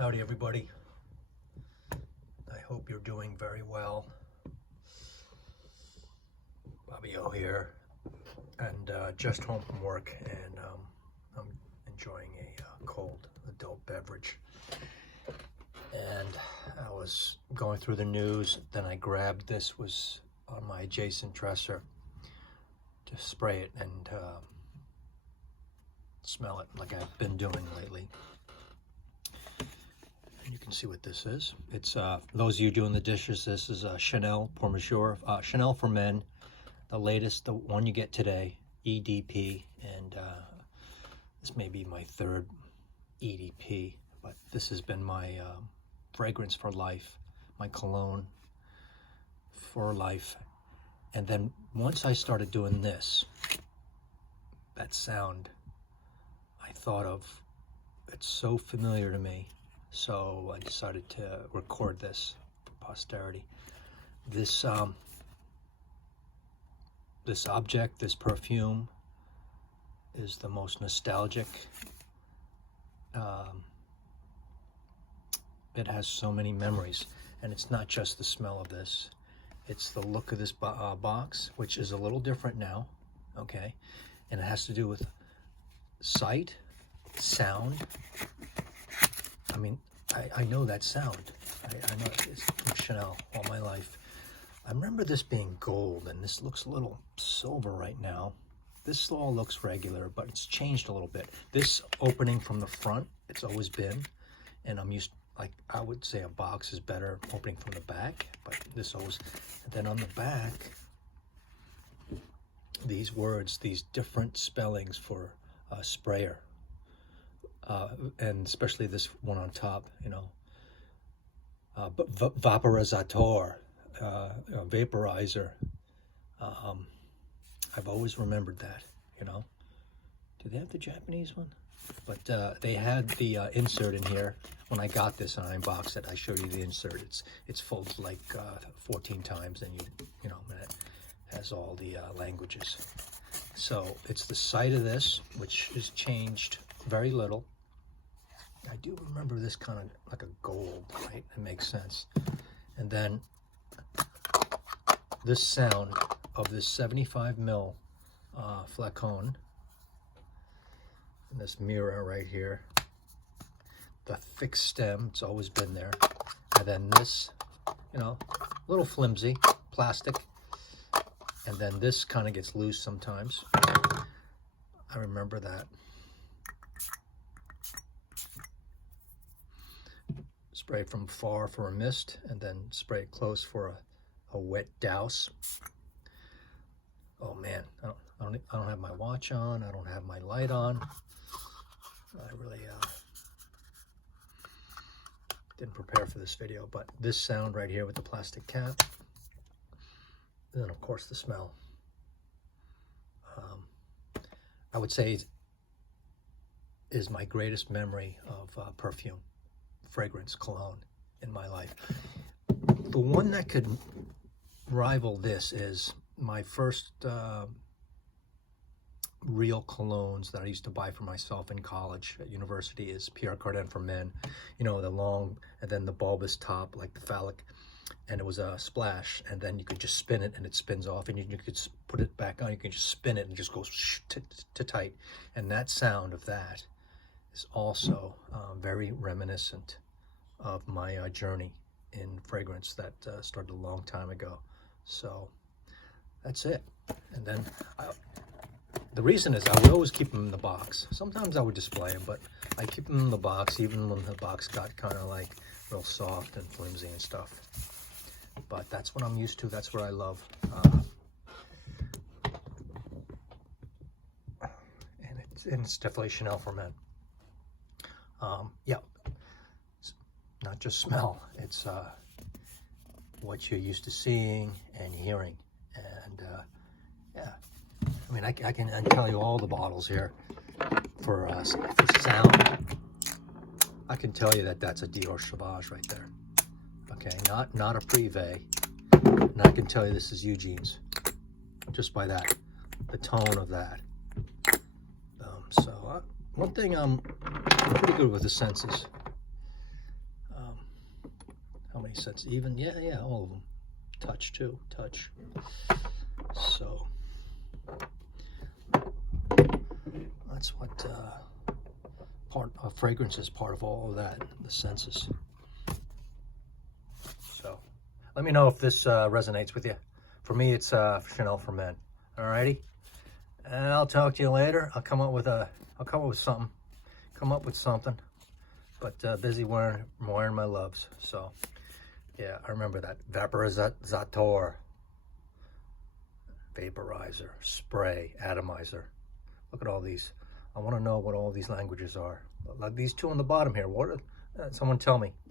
Howdy everybody. I hope you're doing very well. Bobby O here, and just home from work, and I'm enjoying a cold adult beverage. And I was going through the news, then I grabbed this, was on my adjacent dresser, to spray it and smell it like I've been doing lately. You can see what this is. It's those of you doing the dishes, this is Chanel Pour Monsieur, Chanel for Men, the latest, the one you get today, EDP, and this may be my third EDP, but this has been my fragrance for life, my cologne for life. And then once I started doing this, that sound, I thought of, it's so familiar to me. So I decided to record this for posterity. This this object, this perfume, is the most nostalgic. It has so many memories, and it's not just the smell of this. It's the look of this box, which is a little different now, okay? And it has to do with sight, sound. I mean, I know that sound. I know it's from Chanel all my life. I remember this being gold, and this looks a little silver right now. This all looks regular, but it's changed a little bit. This opening from the front, it's always been, and I'm used, like, I would say a box is better opening from the back, but this always, and then on the back, these words, these different spellings for sprayer. And especially this one on top, you know, vaporizator, vaporizer. I've always remembered that, you know. Do they have the Japanese one? But they had the insert in here. When I got this and I unboxed it, I showed you the insert. It's folded like 14 times, and you know, and it has all the languages. So it's the sight of this, which has changed very little. I do remember this kind of like a gold, right? It makes sense. And then this sound of this 75 mil flacon, and this mirror right here, the thick stem, it's always been there. And then this, you know, a little flimsy, plastic. And then this kind of gets loose sometimes. I remember that. Spray from far for a mist, and then spray it close for a wet douse. Oh man, I don't have my watch on. I don't have my light on. I really didn't prepare for this video, but this sound right here with the plastic cap, and then of course the smell. I would say is my greatest memory of perfume, fragrance, cologne in my life. The one that could rival this is my first real colognes that I used to buy for myself in college at university is Pierre Cardin for Men. You know, the long and then the bulbous top, like the phallic, and it was a splash, and then you could just spin it and it spins off, and you could put it back on. You can just spin it and it just goes to tight, and that sound of that is also very reminiscent of my journey in fragrance that started a long time ago. So that's it. And then the reason is I would always keep them in the box. Sometimes I would display them, but I keep them in the box even when the box got kind of like real soft and flimsy and stuff. But that's what I'm used to. That's what I love. And it's definitely Chanel for Men. Yeah, it's not just smell. It's what you're used to seeing and hearing. And yeah, I mean, I can tell you all the bottles here for sound. I can tell you that that's a Dior Sauvage right there. Okay, not a Privé. And I can tell you this is Eugene's just by that, the tone of that. So one thing I'm pretty good with the senses. many scents. Even, yeah, all of them. Touch too, touch. So that's what part of fragrance is, part of all of that, the senses. So let me know if this resonates with you. For me, it's Chanel for Men. Alrighty, and I'll talk to you later. I'll come up with something. Come up with something. But busy wearing my loves. So yeah, I remember that vaporizator, vaporizer, spray, atomizer. Look at all these. I want to know what all these languages are. Like these two on the bottom here. What are, someone tell me.